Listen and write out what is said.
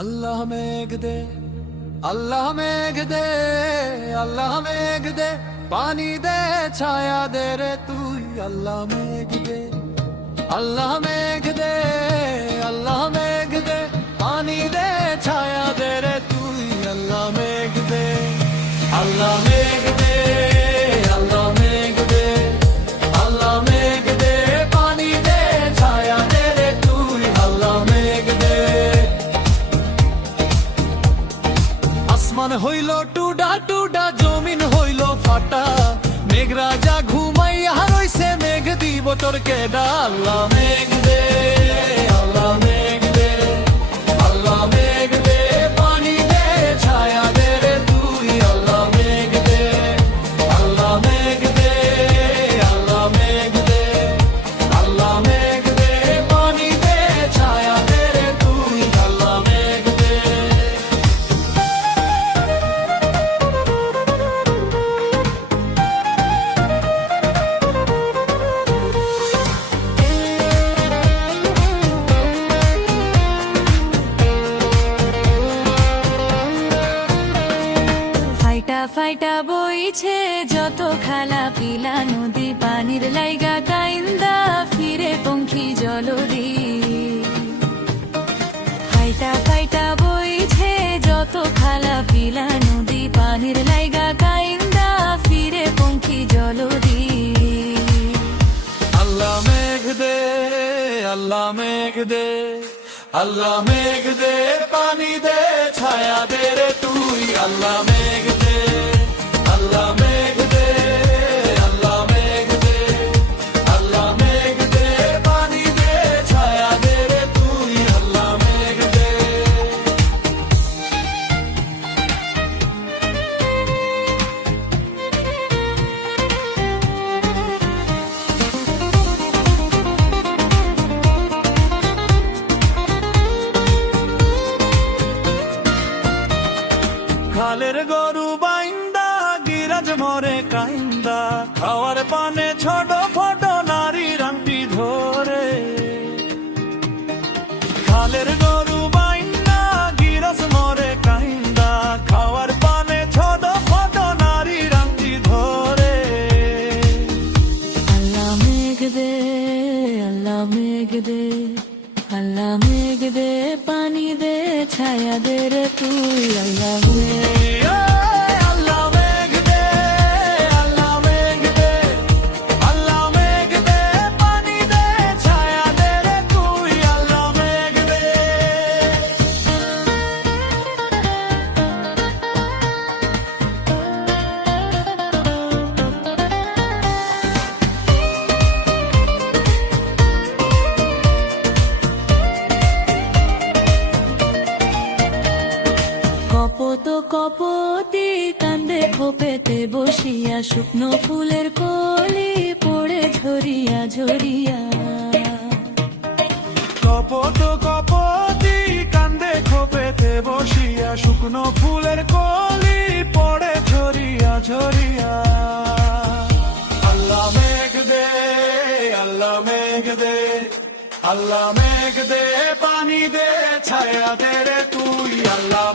আল্লাহ মেঘ দে, আল্লাহ মেঘ দে, আল্লাহ মেঘ দে, পানি দে, ছায়া দে রে তুই। আল্লাহ মেঘ দে, আল্লাহ মেঘ দে, আল্লাহ মেঘ দে, পানি দে, ছায়া দে রে তুই। আল্লাহ মেঘ দে, আল্লাহ মেঘ দে, আল্লাহ মেঘ দে, আল্লাহ মেঘ দে, পানি দে, ছায়া দে রে তুই। আল্লাহ মেঘ দে। আসমান হইল টুডা টুডা, জমিন হইল ফাটা, মেঘ রাজা ঘুমাইয়া রইছে, মেঘ দিব তোর কেডা। আল্লাহ মেঘ দে, আল্লাহ মেঘ দে, আল্লাহ মেঘ দে, পানি দে, ছায়া দে রে তুই। আল্লাহ মেঘ দে, আল্লাহ মেঘ দে, আল্লাহ মেঘ দে, আল্লাহ মেঘ দে, পানি দে, ছায়া দে রে তুই। আল্লাহ মেঘ দে। ফাইটা ফাইটা বইছে যত খালা পিলা নদী, পানির লাইগা কাইন্দা ফিরে পঙ্খী জলদি। ফাইটা ফাইটা বইছে যত খালা পিলা নদী, পানির লাইগা কাইন্দা ফিরে পঙ্খী জলদি। আল্লাহ মেঘ দে, আল্লাহ মেঘ দে, আল্লাহ মেঘ দে, পানি দে, ছায়া দে রে তুই। আল্লাহ মেঘ দে, আল্লাহ মেঘ দে, আল্লাহ মেঘ দে, আল্লাহ মেঘ দে, পানি দে, ছায়া দে রে তুই। আল্লাহ মেঘ দে। খালের গরু বাইন্দা, গিরাজ মরে কাইন্দা, খাওয়ার পানে ছোট ফট নারী রাংটি ধরে। খালের গরু বাইন্দা, গিরাজ মরে কাইন্দা, খাওয়ার পানে ছোট ফট নারী রাংটি ধরে। আল্লাহ মেঘ দে, আল্লাহ মেঘ দে, আল্লাহ মেঘ দে, পানি দে, ছায়া দে রে তুই। আল্লাহ মেঘ আল্লাহ মেঘ দে, আল্লাহ মেঘ দে, আল্লাহ মেঘ দে, পানি দে, ছায়া দে রে তুই। আল্লাহ মেঘ দে। কপত কপতি কান্দে খোপেতে বসিয়া, শুকনো ফুলের কলি পড়ে ঝরিয়া ঝরিয়া। কপত কপতি কান্দে খোপেতে বসিয়া, শুকনো ফুলের কলি পড়ে ঝরিয়া ঝরিয়া। আল্লাহ মেঘ দে, আল্লাহ মেঘ দে, আল্লাহ মেঘ দে, পানি দে, ছায়া দে রে তুই। আল্লাহ